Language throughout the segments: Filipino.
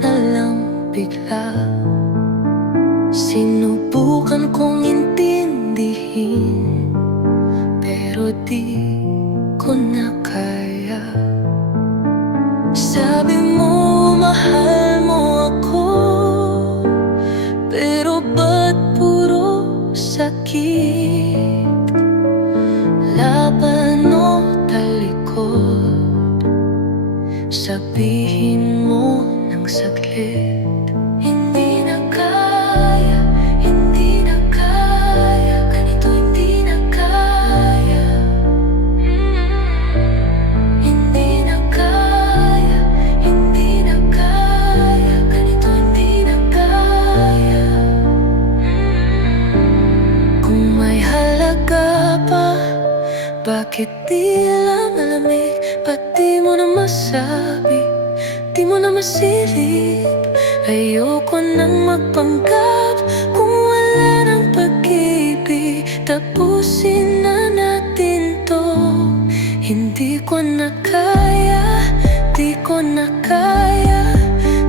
na lang bigla. Sinubukan kong intindihin, pero di ko na kaya. Sabi mo mahal mo ako, pero ba't puro sakit? Laban o talikod, sabihin mo ng saglit. Hindi na kaya, hindi na kaya, ganito hindi na kaya. Hindi na kaya, hindi na kaya, ganito hindi na kaya. Kung may halaga pa, bakit tila malamig? Ba't di mo na masabi, di mo na masilip? Ayoko nang magpanggap kung wala ng pag-ibig. Tapusin na natin to. Hindi ko na kaya, di ko na kaya,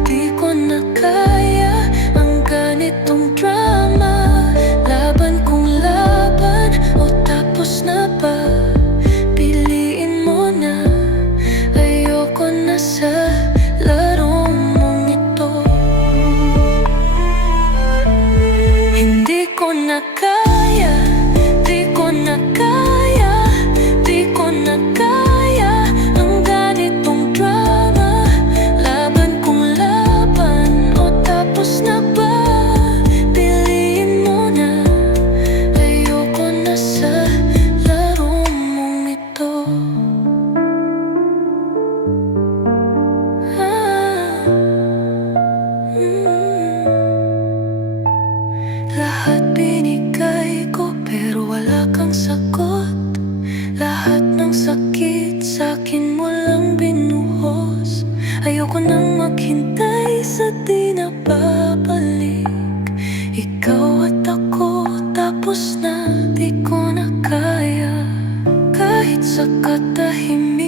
di ko na kaya ang ganitong drama. Laban kung laban o tapos na ba? Piliin mo na. Ayoko na sa laro mong ito. Hindi ko na kaya, di ko na kaya, di ko na kaya ang ganitong drama. Laban kung laban o tapos na ba? Piliin mo na. Ayoko na sa laro mong ito. Lahat binigay ko pero wala kang sagot. Lahat ng sakit sa'kin mo lang binuhos. Ayoko nang maghintay sa di na babalik. Ikaw at ako tapos na, di ko na kaya. Kahit sa katahimikan